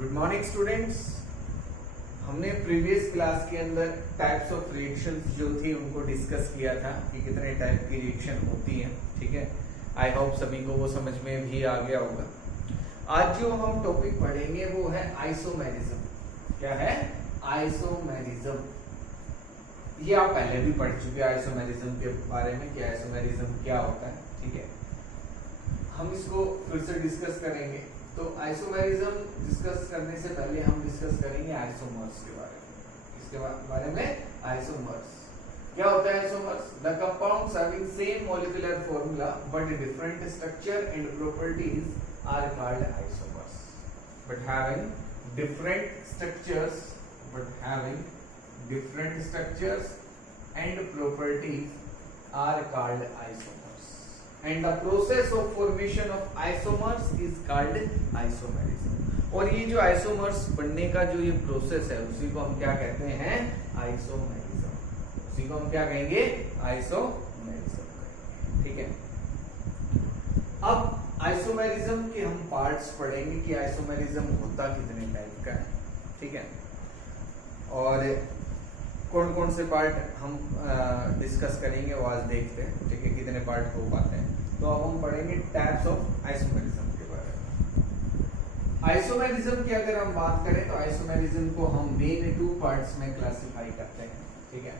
Good morning students. हमने previous class के अंदर टाइप्स ऑफ रिएक्शंस जो थी उनको डिस्कस किया था कि कितने टाइप की रिएक्शन होती हैं। ठीक है, आई होप सभी को वो समझ में भी आ गया होगा। आज जो हम टॉपिक पढ़ेंगे वो है आइसोमेरिज्म। क्या है? आइसोमेरिज्म। ये आप पहले भी पढ़ चुके हैं आइसोमेरिज्म के बारे में कि आइसोमेरिज्म क्या होता है। ठीक है, हम इसको फिर से डिस्कस करेंगे। तो आइसोमेरिज्म डिस्कस करने से पहले हम डिस्कस करेंगे आइसोमर्स के बारे में। इसके बारे में आइसोमर्स क्या होता है? Isomers the compounds having same molecular formula but different structure and properties are called isomers. But having different structures and properties are called isomers, and the process of formation of isomers is called isomerism। और ये जो isomers बनने का जो ये process है उसी को हम क्या कहते हैं? आइसोमेरिज्म। उसी को हम क्या कहेंगे? आइसोमेरिज्म। ठीक है, अब आइसोमेरिज्म के हम पार्ट्स पढ़ेंगे कि आइसोमेरिज्म होता कितने टाइप का है। ठीक है, और कौन कौन से पार्ट हम डिस्कस करेंगे वो आज देखते हैं। ठीक है, कितने पार्ट हो पाते हैं। तो अब हम पढ़ेंगे टाइप्स ऑफ आइसोमेरिज्म के बारे में। आइसोमेरिज्म की अगर हम बात करें तो आइसोमेरिज्म को हम मेन 2 पार्ट्स में क्लासिफाई करते हैं। ठीक है,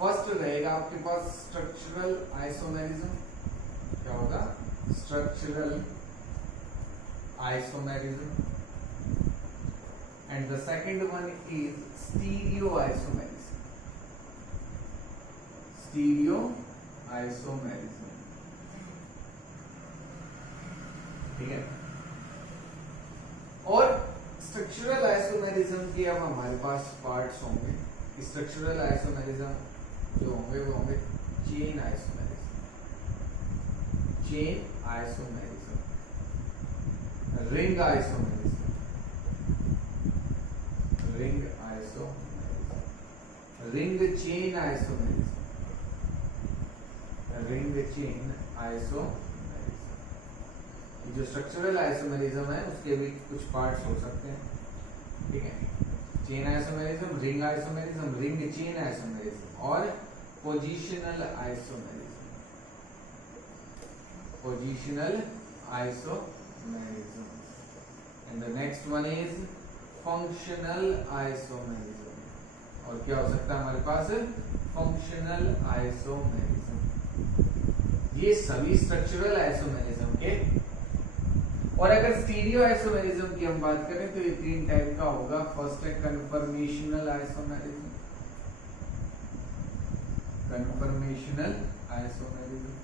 फर्स्ट रहेगा आपके पास स्ट्रक्चरल आइसोमेरिज्म। क्या होगा? Structural isomerism. And the second one is stereoisomerism। Stereoisomerism। ठीक है, और स्ट्रक्चरल आइसोमेरिज्म के अब हमारे पास पार्ट्स होंगे। स्ट्रक्चरल आइसोमेरिज्म जो होंगे वो होंगे chain isomerism, ring isomerism, ring chain isomerism. जो स्ट्रक्चरल आइसोमेरिज्म है उसके भी कुछ पार्ट्स हो सकते हैं। ठीक है, chain isomerism, ring isomerism, ring chain isomerism और positional isomerism. And the next one is functional isomerism. और क्या हो सकता है हमारे पास? Functional isomerism. ये सभी स्ट्रक्चरल आइसोमेरिज्म के। और अगर स्टीरियो आइसोमेरिज्म की हम बात करें तो ये 3 टाइप का होगा। फर्स्ट है conformational isomerism, configurational isomerism,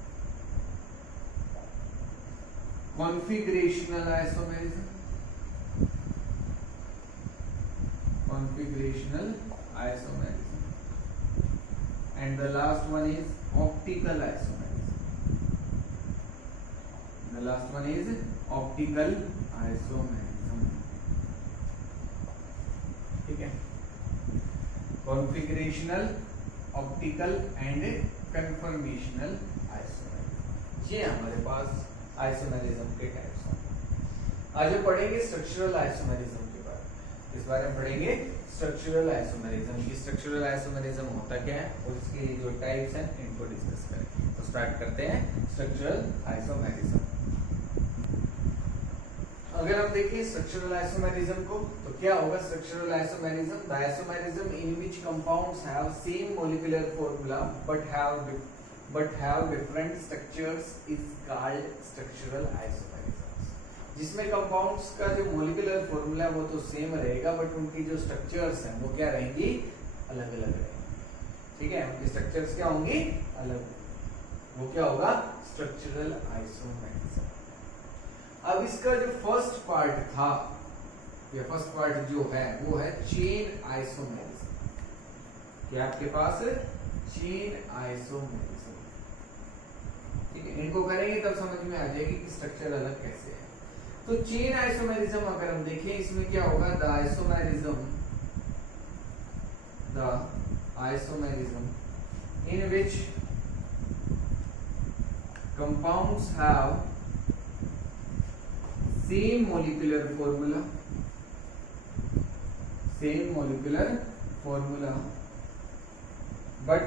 and the last one is optical isomerism। ठीक है, configurational, optical and conformational isomerism, ये हमारे पास आइसोमेरिज्म के टाइप्स हैं। आज हम पढ़ेंगे स्ट्रक्चरल आइसोमेरिज्म के बारे में। इस बारे में पढ़ेंगे स्ट्रक्चरल आइसोमेरिज्म की। स्ट्रक्चरल आइसोमेरिज्म होता क्या है और इसके जो टाइप्स हैं इनको डिस्कस करेंगे। तो स्टार्ट करते हैं स्ट्रक्चरल आइसोमेरिज्म। अगर हम देखें स्ट्रक्चरल आइसोमेरिज्म को तो क्या होगा? Structural isomerism the isomerism in which compounds have same molecular formula but have different structures is called structural isomerism. जिसमें कंपाउंड्स का जो मॉलिक्यूलर फॉर्मूला है वो तो सेम रहेगा बट उनकी जो स्ट्रक्चर्स हैं वो क्या रहेंगी? अलग अलग रहेंगी। ठीक है, उनकी स्ट्रक्चर्स क्या होंगी? अलग। वो क्या होगा? Structural isomerism. अब इसका जो फर्स्ट पार्ट था या फर्स्ट पार्ट जो है वो है चेन आइसोमेरिज्म। क्या आपके पास? Chain isomerism. ठीक है, इनको करेंगे तब समझ में आ जाएगी कि स्ट्रक्चर अलग कैसे है। तो चेन आइसोमेरिज्म अगर हम देखें इसमें क्या होगा? The isomerism in which compounds have same molecular formula same molecular formula but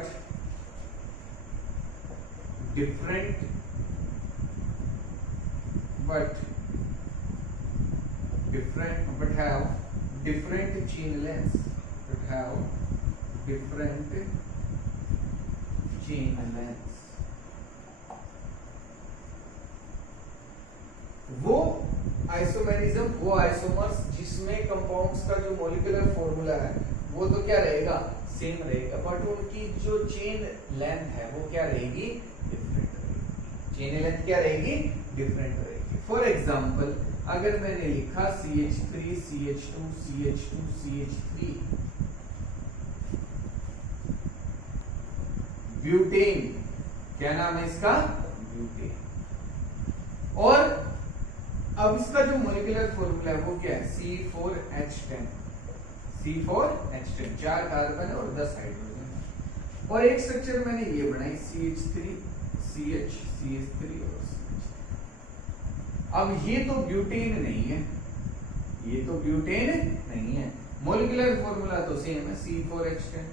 different have different chain lengths वो आइसोमेरिज्म, वो आइसोमर्स जिसमें कंपाउंड्स का जो मॉलिक्यूलर फॉर्मूला है वो तो क्या रहेगा, सेम रहेगा, बट उनकी जो चेन लेंथ है वो क्या रहेगी, डिफरेंट रहेगी। चेन लेंथ क्या रहेगी, डिफरेंट रहेगी। फॉर एग्जांपल अगर मैंने लिखा CH3 CH2 CH2 CH3 butane, क्या नाम है इसका, ब्यूटेन। और अब इसका जो मॉलिक्यूलर फॉर्मूला है वो क्या है, C4H10, C4H10, 4 कार्बन और 10 हाइड्रोजन। और एक स्ट्रक्चर मैंने ये बनाई CH3 CH CH3 और अब ये तो ब्यूटेन नहीं है, ये तो ब्यूटेन नहीं है। मॉलिक्यूलर फॉर्मूला तो सेम है, C4H10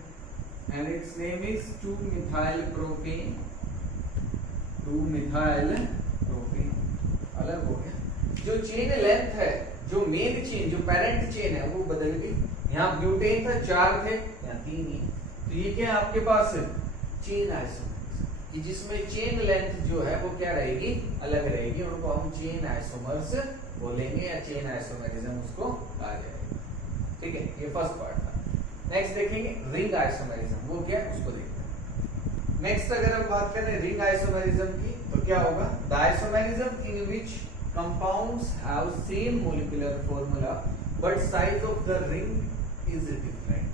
and it's name is 2-methyl propane, 2-methyl propane। अलग हो गया। जो चेन लेंथ है, जो मेन चेन, जो पेरेंट चेन है वो बदल गई। यहाँ ब्यूटेन था 4 थे, यहाँ 3 ही। तो ये क्या है आपके पास, चेन आइसोमर्स, कि जिसमें चेन लेंथ जो है वो क्या रहेगी, अलग रहेगी। उनको हम चेन आइसोमर्स बोलेंगे या चेन आइसोमेरिज्म उसको कहा जाएगा। ठीक है, ये फर्स्ट पार्ट था। नेक्स्ट देखेंगे रिंग आइसोमेरिज्म, वो क्या है उसको देखते हैं। नेक्स्ट अगर हम बात करें रिंग आइसोमेरिज्म की तो क्या होगा, the isomerism in which compounds have same molecular formula but size of the ring is different,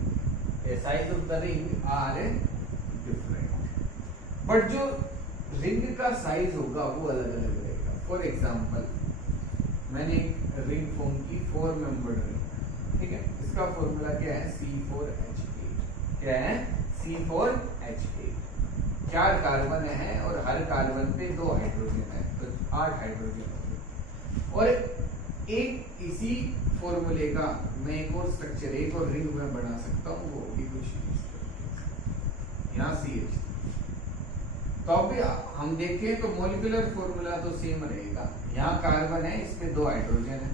the size of the ring are different, but जो रिंग का साइज होगा वो अलग अलग रहेगा। फॉर एग्जांपल मैंने एक रिंग फॉर्म की 4 मेंबर्ड रिंग, ठीक है, इसका फॉर्मूला क्या है, C4H8, क्या है, C4H8, 4 कार्बन है और हर कार्बन पे 2 हाइड्रोजन है, तो 8 हाइड्रोजन हो गए। और एक इसी फॉर्मूले का मैं एक और स्ट्रक्चर, एक और रिंग में बना सकता हूँ, वो भी कुछ यहाँ CH। तो अभी हम देखें तो मॉलिक्यूलर फॉर्मूला तो सेम रहेगा। यहाँ कार्बन है, इस पे 2 हाइड्रोजन है।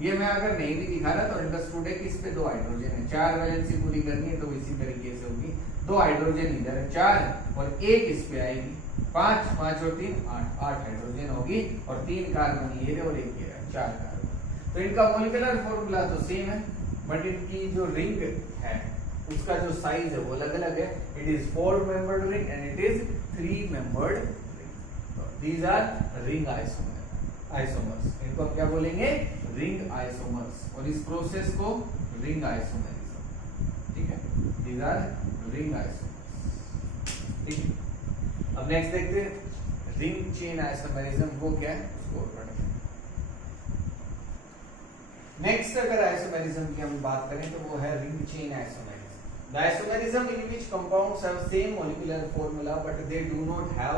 ये मैं अगर नहीं भी दिखा रहा तो अंडरस्टूड है कि इस पे 2 हाइड्रोजन है। 4 वैलेंसी पूरी करनी है तो इसी तरीके से होगी। 2 हाइड्रोजन इधर है, 4 और 1 इस पे आएगी, 5 5 और 3 8 हाइड्रोजन होगी और 3 कार्बन ये है और 1 ये है, 4 कार्बन। तो इनका मॉलिक्यूलर फॉर्मूला तो सेम है बट इनकी जो रिंग है उसका जो साइज है वो अलग अलग है। It is 4 membered ring and it is 3 membered ring. These R ring isomers. इनको हम क्या बोलेंगे, रिंग आइसोमर्स, और इस प्रोसेस को रिंग आइसोमेरिज्म, ठीक है, दीज आर रिंग आइसोमर्स। ठीक है, अब नेक्स्ट देखते हैं रिंग चेन आइसोमेरिज्म, वो क्या है उसको पढ़ते हैं। नेक्स्ट अगर आइसोमेरिज्म की हम बात करें तो वो है ring chain isomerism. The isomerism in which compounds have same molecular formula but they do not have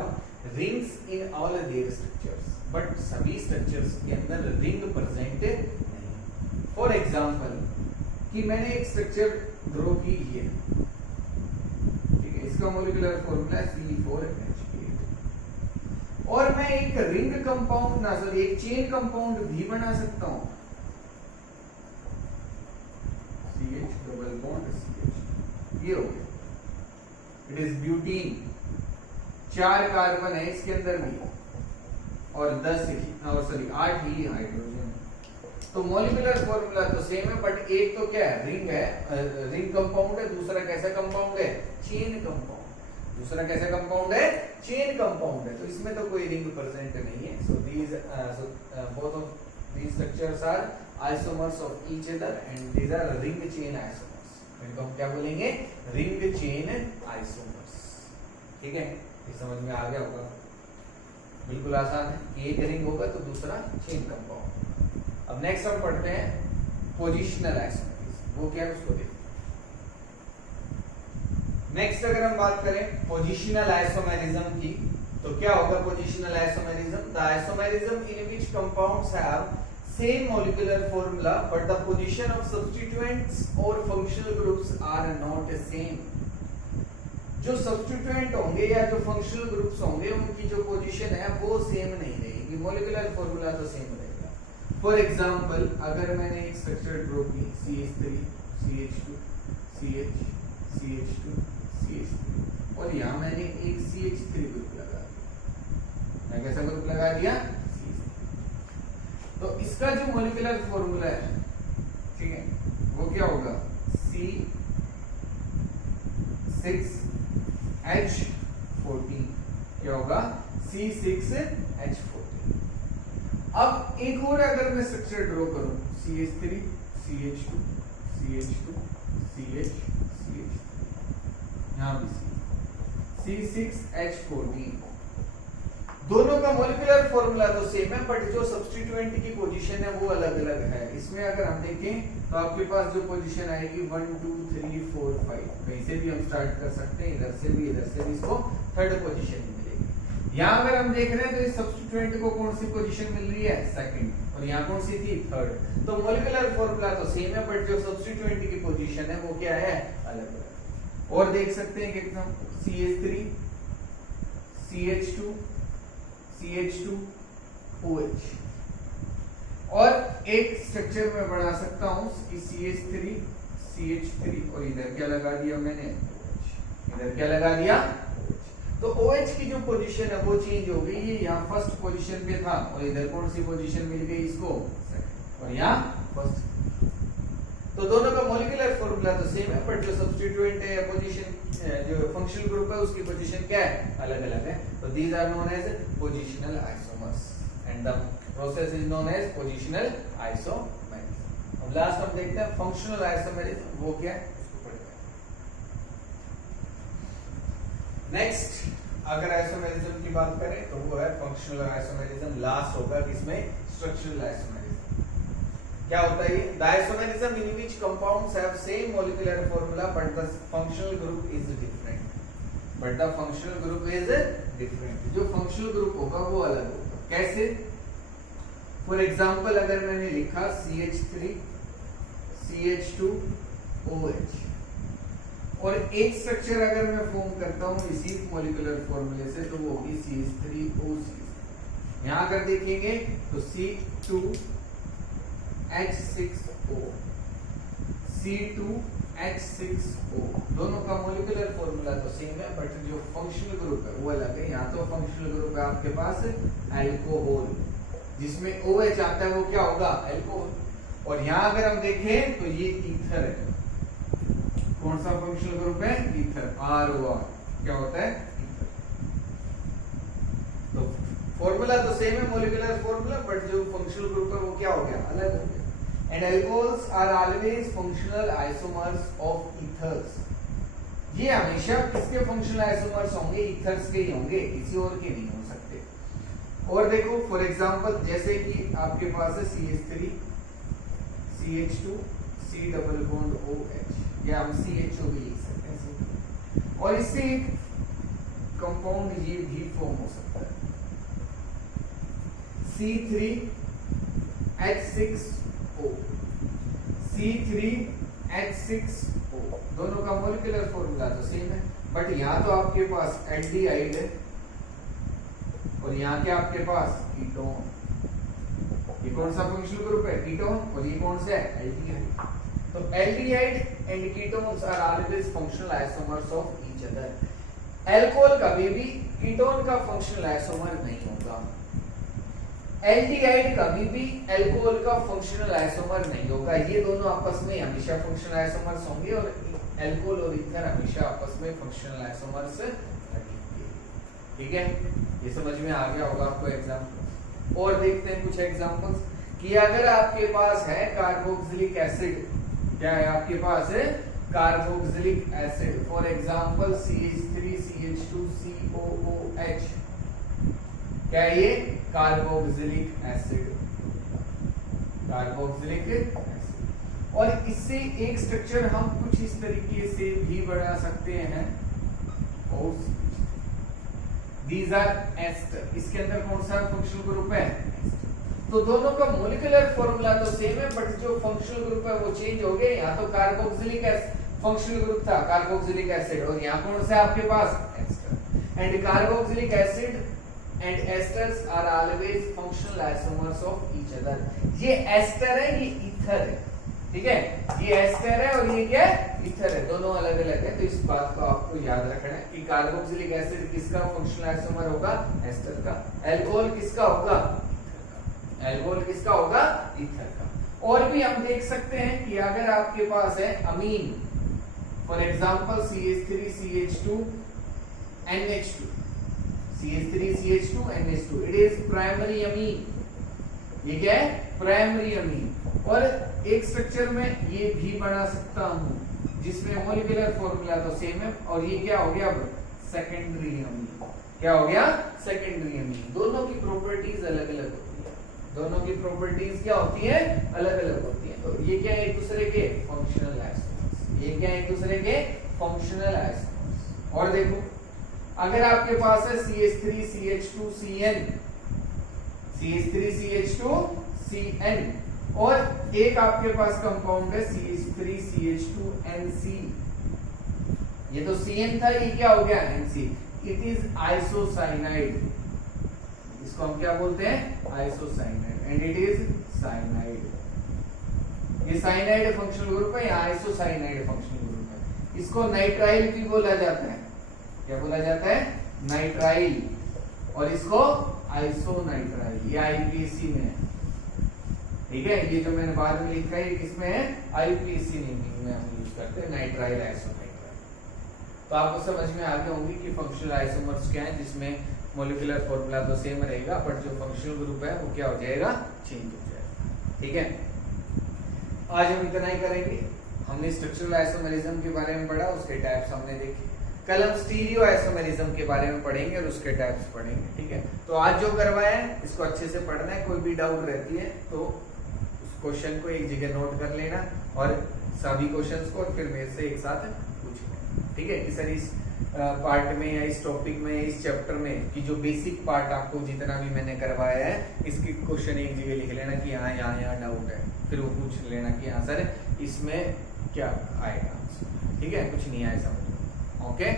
rings in all their structures, but सभी स्ट्रक्चर्स के अंदर रिंग प्रेजेंट नहीं। फॉर एग्जांपल कि मैंने एक स्ट्रक्चर ड्रॉ की है, ठीक है, इसका मॉलिक्यूलर फॉर्मूला C4H8 और मैं एक रिंग कंपाउंड ना सॉरी एक चेन कंपाउंड भी बना सकता हूं, CH डबल बॉन्ड CH, ये हो गया, इट इज ब्यूटीन। 4 कार्बन है इसके अंदर भी और 10 सॉरी 8 ही हाइड्रोजन। तो मॉलिक्यूलर फॉर्मूला तो सेम है बट एक तो क्या है, रिंग है, रिंग कंपाउंड है, दूसरा कैसा कंपाउंड है, चेन कंपाउंड। दूसरा कैसा कंपाउंड है, चेन कंपाउंड है, तो इसमें तो कोई रिंग प्रेजेंट नहीं है। So these both of these structures are isomers of each other and these are ring chain isomers। इनको हम क्या बोलेंगे, रिंग चेन आइसोमर्स। ठीक है, ये समझ में आ गया होगा, बिल्कुल आसान है कि एक रिंग होगा तो दूसरा चेन कंपाउंड। अब नेक्स्ट हम पढ़ते हैं पोजिशनल आइसोमेरिज्म, वो क्या है उसको देखते हैं। नेक्स्ट अगर हम बात करें पोजिशनल आइसोमेरिज्म की तो क्या होगा positional isomerism, the isomerism in which compounds have same molecular formula but the position of substituents or functional groups are not same. जो सब्स्टिट्यूएंट होंगे या जो फंक्शनल ग्रुप्स होंगे उनकी जो पोजीशन है वो सेम नहीं रहेगी, मॉलिक्यूलर फॉर्मूला तो सेम रहेगा। फॉर एग्जांपल अगर मैंने एक स्ट्रक्चर ड्रॉ की CH3 CH2 CH CH2 CH3 और यहाँ मैंने एक CH3 ग्रुप लगा दिया, मैं कैसा ग्रुप लगा दिया, तो इसका जो मॉलिक्यूलर फॉर्मूला है, ठीक है, वो क्या होगा, C6H14 क्या होगा, C6H14। अब एक और अगर मैं स्ट्रक्चर ड्रॉ करूं CH3 CH2 CH2 CH CH3, यहां भी C6H14, दोनों का मॉलिक्यूलर फॉर्मूला तो सेम है बट जो सब्स्टिट्यूएंट की पोजीशन है वो अलग अलग है। इसमें अगर हम देखें तो आपके पास जो पोजीशन आएगी 1 2 3 4 5, कहीं से भी हम स्टार्ट कर सकते हैं, इधर से भी इसको थर्ड पोजीशन मिलेगी। यहाँ अगर हम देख रहे हैं तो इस सब्स्टिट्यूएंट को कौन सी पोजीशन मिल रही है, सेकंड, और यहाँ कौन सी थी, थर्ड। तो मॉलिक्यूलर फॉर्मूला तो सेम है बट जो सब्स्टिट्यूएंट की पोजीशन है वो क्या है, अलग अलग। और देख सकते हैं कि एकदम CH3 CH2 CH2 OH, और एक स्ट्रक्चर में बना सकता हूं कि CH3 CH3 और इधर क्या लगा दिया मैंने, इधर क्या लगा दिया, तो OH की जो पोजीशन है वो चेंज हो गई, ये यहाँ फर्स्ट पोजीशन पे था और इधर कौन सी पोजीशन मिल गई इसको, सेकंड, और यहाँ फर्स्ट। तो दोनों का मॉलिक्यूलर फॉर्मूला तो सेम है बट जो सब्स्टिट्यूएंट है या पोजीशन जो फंक्शनल ग्रुप है उसकी पोजीशन क्या है, अलग अलग है। तो these are known as positional isomers and the process is known as positional isomerism. अब लास्ट हम देखते हैं फंक्शनल आइसोमेरिज्म, वो क्या है, नेक्स्ट अगर आइसोमेरिज्म की बात करें तो वो है फंक्शनल आइसोमेरिज्म, लास्ट होगा किसमें, स्ट्रक्चरल आइसोमेरिज्म। क्या होता है ये, the isomerism in which compounds have same molecular formula but the functional group is different, but the functional group is different, जो फंक्शनल ग्रुप होगा वो अलग होगा। कैसे, फॉर एग्जांपल अगर मैंने लिखा CH3 CH2 OH और एक स्ट्रक्चर अगर मैं फॉर्म करता हूं इसी मॉलिक्यूलर फॉर्मूले से तो वो होगी CH3OC। यहां अगर देखेंगे तो C2H6O C2H6O, दोनों का मॉलिक्यूलर फॉर्मूला तो सेम है बट जो फंक्शनल ग्रुप है वो अलग है। यहाँ तो फंक्शनल ग्रुप है आपके पास अल्कोहल, जिसमें OH आता है वो क्या होगा, अल्कोहल, और यहाँ अगर हम देखें तो ये ईथर है, कौन सा फंक्शनल ग्रुप है, ईथर, ROR, क्या होता है, ईथर। तो फॉर्मूला तो सेम है मॉलिक्यूलर फॉर्मूला बट जो फंक्शनल ग्रुप है वो क्या हो गया, अलग हो गया। And alcohols are always functional isomers of ethers, ये हमेशा किसके फंक्शनल आइसोमर्स होंगे, ईथर्स के ही होंगे, किसी और के नहीं हो सकते। और देखो फॉर एग्जांपल जैसे कि आपके पास है CH3 CH2 C double bond OH, या हम CHO भी लिख सकते हैं, और इससे एक कंपाउंड ये भी फॉर्म हो सकता है C3H6O C3H6O, दोनों का मॉलिक्यूलर फॉर्मूला तो सेम है बट यहाँ तो आपके पास एल्डिहाइड है और यहाँ क्या आपके पास कीटोन, ये कौन सा फंक्शनल ग्रुप है, कीटोन, और ये कौन सा है, एल्डिहाइड। तो aldehyde and ketones are always functional isomers of each other. Alcohol कभी भी कीटोन का फंक्शनल आइसोमर नहीं होगा, एल्डिहाइड कभी भी अल्कोहल का फंक्शनल आइसोमर नहीं होगा, ये दोनों आपस में हमेशा फंक्शनल आइसोमर्स होंगे और अल्कोहल और ईथर हमेशा आपस में फंक्शनल आइसोमर्स रहेंगे। ठीक है, ये समझ में आ गया होगा आपको एग्जांपल। और देखते हैं कुछ एग्जांपल्स कि अगर आपके पास है कार्बोक्सिलिक एसिड, क्या है आपके पास है carboxylic acid, for example CH3 CH2 COOH, क्या है ये कार्बोक्सिलिक एसिड, कार्बोक्सिलिक एसिड। और इससे एक स्ट्रक्चर हम कुछ इस तरीके से भी बना सकते हैं, these are ester, इसके अंदर कौन सा फंक्शनल ग्रुप है, तो दोनों का मोलिकुलर फॉर्मूला तो सेम है, बट जो फंक्शनल ग्रुप है वो चेंज हो गए। यहाँ तो कार्बोक्सिलिक फंक्शनल ग्रुप था कार्बोक्सिलिक एसिड, और यहाँ कौन सा आपके पास ester. And carboxylic acid and esters are always functional isomers of each other. ये एस्टर है, ये ईथर है, ठीक है, ये एस्टर है और ये क्या है, ईथर है, दोनों अलग अलग है। तो इस बात को आपको याद रखना है कि कार्बोक्सिलिक एसिड किसका फंक्शनल आइसोमर होगा, एस्टर का। अल्कोहल किसका होगा, अल्कोहल किसका होगा, ईथर का। और भी हम देख सकते हैं कि अगर आपके पास है amine, for example CH3CH2 NH2, CH3CH2 NH2, it is primary amine, ये क्या है, प्राइमरी अमीन। और एक स्ट्रक्चर में ये भी बना सकता हूं जिसमें मोलिकुलर फॉर्मूला तो सेम है, और ये क्या हो गया अब, सेकेंडरी अमीन। क्या हो गया, सेकेंडरी अमीन। दोनों की प्रॉपर्टीज अलग अलग होती है, दोनों की प्रॉपर्टीज क्या होती है, अलग अलग होती है। तो ये क्या है, एक दूसरे के फंक्शनल आइसोमर्स, ये क्या है, एक दूसरे के फंक्शनल आइसोमर्स। और देखो अगर आपके पास है CH3CH2CN, CH3CH2CN, और एक आपके पास कंपाउंड है CH3CH2NC, ये तो CN था, ये क्या हो गया, NC। इट इज आइसोसाइनाइड, इसको हम क्या बोलते हैं, isocyanide, and it is cyanide. ये साइनाइड फंक्शनल ग्रुप है, यहाँ आइसोसाइनाइड फंक्शनल ग्रुप है। इसको नाइट्राइल भी बोला जाता है, क्या बोला जाता है, नाइट्राइल, और इसको आइसोनाइट्राइल, ये आईपीएसी में है, ठीक है। ये जो मैंने बाद में लिखा है किसमें है, आईपीएसी नेमिंग में हम यूज करते हैं, नाइट्राइल आइसोनाइट्राइल। तो आपको समझ में आ गया होंगी कि फंक्शनल आइसोमर्स क्या है, जिसमें मोलिकुलर फॉर्मूला तो सेम रहेगा, बट जो फंक्शनल ग्रुप है वो क्या हो जाएगा, चेंज हो जाएगा, ठीक है। आज हम इतना ही करेंगे। हमने स्ट्रक्चरल आइसोमेरिज्म के बारे में पढ़ा, उसके टाइप्स हमने देखे। कल हम स्टीरियो आइसोमेरिज्म के बारे में पढ़ेंगे और उसके टाइप्स पढ़ेंगे, ठीक है। तो आज जो करवाया है इसको अच्छे से पढ़ना है, कोई भी डाउट रहती है तो उस क्वेश्चन को एक जगह नोट कर लेना और सभी क्वेश्चंस को फिर मेरे से एक साथ पूछ लेना, ठीक है। कि सर इस पार्ट में या इस टॉपिक में, इस चैप्टर में कि जो बेसिक पार्ट आपको जितना भी मैंने करवाया है, इसकी क्वेश्चन एक जगह लिख लेना कि हाँ यहाँ डाउट है, फिर वो पूछ लेना कि हाँ सर इसमें क्या आएगा, ठीक है, कुछ नहीं आए समझ। ओके।